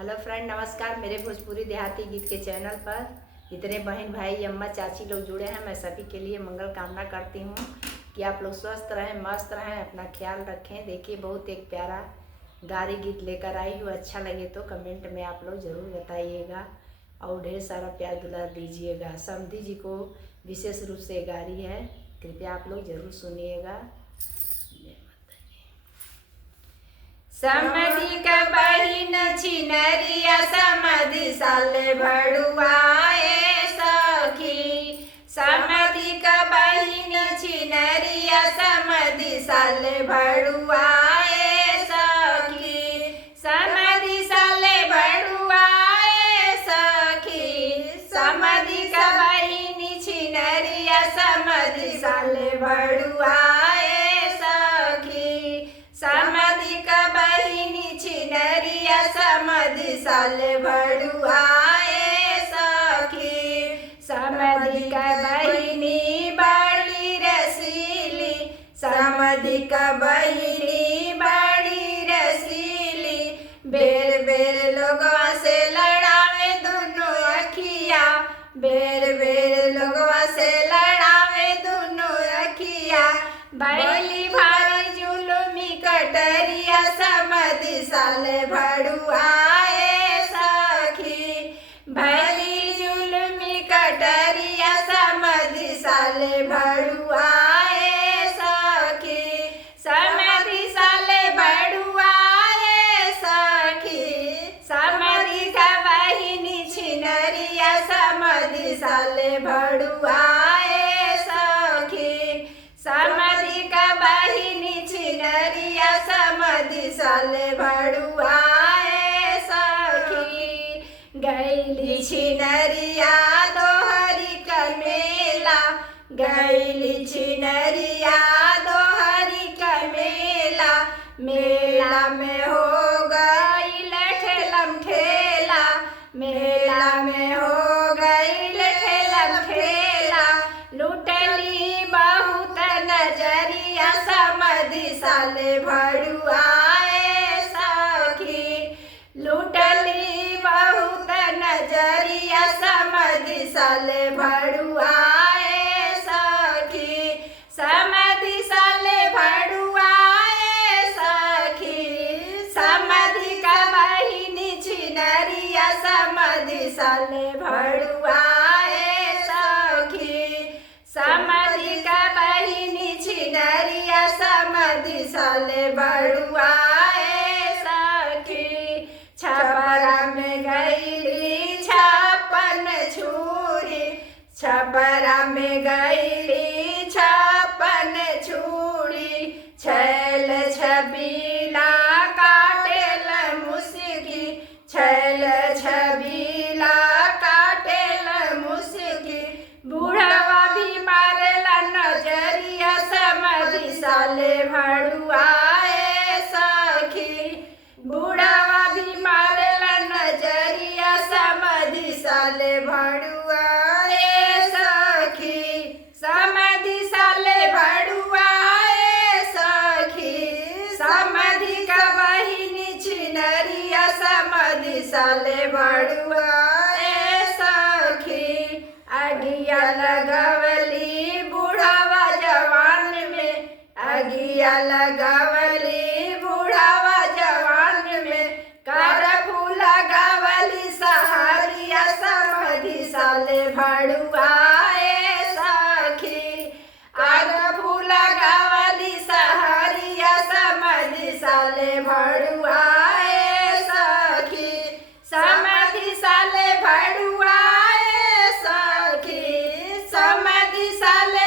Hello friend, नमस्कार। मेरे भोजपुरी देहाती गीत के चैनल पर जितने बहन भाई अम्मा चाची लोग जुड़े हैं, मैं सभी के लिए मंगल कामना करती हूँ कि आप लोग स्वस्थ रहें, मस्त रहें, अपना ख्याल रखें। देखिए, बहुत एक प्यारा गारी गीत लेकर आई हूँ। अच्छा लगे तो कमेंट में आप लोग ज़रूर बताइएगा और ढेर सारा प्यार दुलार दीजिएगा। समधी जी को विशेष रूप से गारी है, कृपया आप लोग ज़रूर सुनिएगा। समधी का बहिन छिनरिया समधी साले भड़ुआए सखी। समधी का बहिन छिनरिया समधी साले भड़ुआए सखी। समधी साले भड़ुआए सखी। समधी का बहिन छिनरिया समधी साले भड़ुआए सखी। समधी का बहिनी छिनरिया समधी साले भड़ुआए सखी। समधी का बहिनी बड़ी रसीली। समधी का बहिनी बड़ी रसीली। बेर बेर लोगवा से लड़ावे दोनों अखिया। बेर बेर लोगवा से लड़ावे दोनों अखिया। बैली भारी जुलुमी कटरिया समधी साले भड़ुआए सखी। बैली जुलुमी कटरिया समधी साले भड़ुआए सखी। समधी साले भड़ुआए सखी। समधी का बहिनी छिनरिया समधी साले भड़ुआए सखी। समधी का बहिनी छिनरिया समधी साले भड़ुआए सखी। गैली छिनरिया दोहरी का मेला। गैली छिनरिया दोहरी का मेला। मेला में हो गई ठेलम ठेला। मेला में हो गई ठेलम ठेला। लुटली बहुत नजरिया समधी साले भड़ुआए सखी। लुटली बहुत नजरिया समधी साले भड़ुआए सखी। समधी साले भड़ुआए सखी। समधी का बहिनी छिनरिया समधी साले भड़ुआए सखी। समधी का बहिनी छिनरिया समधी साले भड़ुआए सखी। छपरा में गईली छप्पन छुरी। छपरा में गईली छप्पन छुरी। छैल छबीला काटेल मुसकी। छैल छबीला काटेल मुसकी। बूढ़वा भी मारेला नजरिया समधी साले भड़ुआए सखी। बूढ़वा भी मारेला नजरिया समधी साले भड़ुआए सखी। समधी साले भड़ुआए सखी। समधी का बहिनी छिनरिया समधी साले भड़ुआए सखी। अगिया लगवली बूढ़ावा जवान में। अगिया लगवली बूढ़ावा जवान में। करफू लगवली सहारिया समधी साले भड़ुआए सखी। करफू लगवली सहारिया समधी साले भड़ुआए सखी। समधी साले भड़ुआए सखी। समधी साले